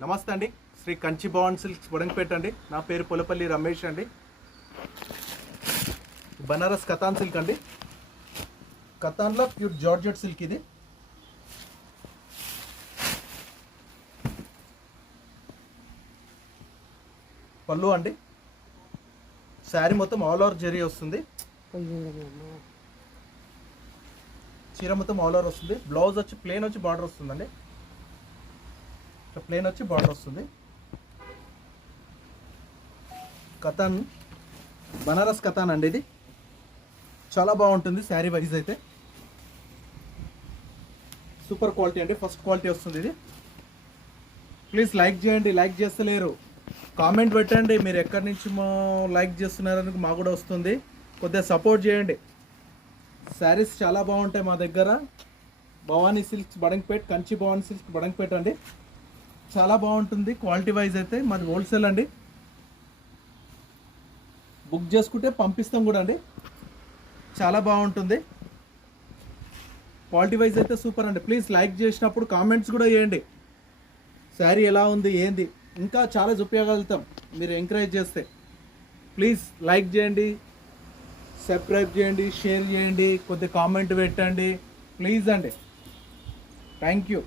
నమస్తే అండి. శ్రీ కంచి భవన్ సిల్క్స్ వడంగపేట అండి. నా పేరు పొలపల్లి రమేష్ అండి. బనారస్ కతాన్ సిల్క్ అండి. కతాన్లో ప్యూర్ జార్జెట్ సిల్క్ ఇది. పళ్ళు అండి. శారీ మొత్తం ఆల్ ఓవర్ జరీ వస్తుంది. చీర మొత్తం ఆల్ ఓవర్ వస్తుంది. బ్లౌజ్ వచ్చి ప్లెయిన్ వచ్చి బార్డర్ వస్తుందండి. ప్లెయిన్ వచ్చి బార్డర్ వస్తుంది. కతాన్ బనారస్ కతాన్ అండి. ఇది చాలా బాగుంటుంది. శారీ వైజ్ అయితే సూపర్ క్వాలిటీ అండి. ఫస్ట్ క్వాలిటీ వస్తుంది ఇది. ప్లీజ్ లైక్ చేయండి. లైక్ చేస్తలేరు, కామెంట్ పెట్టండి. మీరు ఎక్కడి నుంచి లైక్ చేస్తున్నారని మాకు కూడా వస్తుంది. కొద్దిగా సపోర్ట్ చేయండి. శారీస్ చాలా బాగుంటాయి మా దగ్గర. భవానీ సిల్క్స్ బడంగపేట్, కంచి భవానీ సిల్క్స్ బడంగపేట్ అండి. చాలా బాగుంటుంది క్వాలిటీ వైజ్ అయితే. మాది హోల్సేల్ అండి. బుక్ చేసుకుంటే పంపిస్తాం కూడా అండి. చాలా బాగుంటుంది. క్వాలిటీ వైజ్ అయితే సూపర్ అండి. ప్లీజ్ లైక్ చేసినప్పుడు కామెంట్స్ కూడా చేయండి. శారీ ఎలా ఉంది ఏంది ఇంకా చాలా చూపించగలుగుతాం మీరు ఎంకరేజ్ చేస్తే. ప్లీజ్ లైక్ చేయండి, సబ్స్క్రైబ్ చేయండి, షేర్ చేయండి, కొద్దిగా కామెంట్ పెట్టండి ప్లీజ్ అండి. Thank you.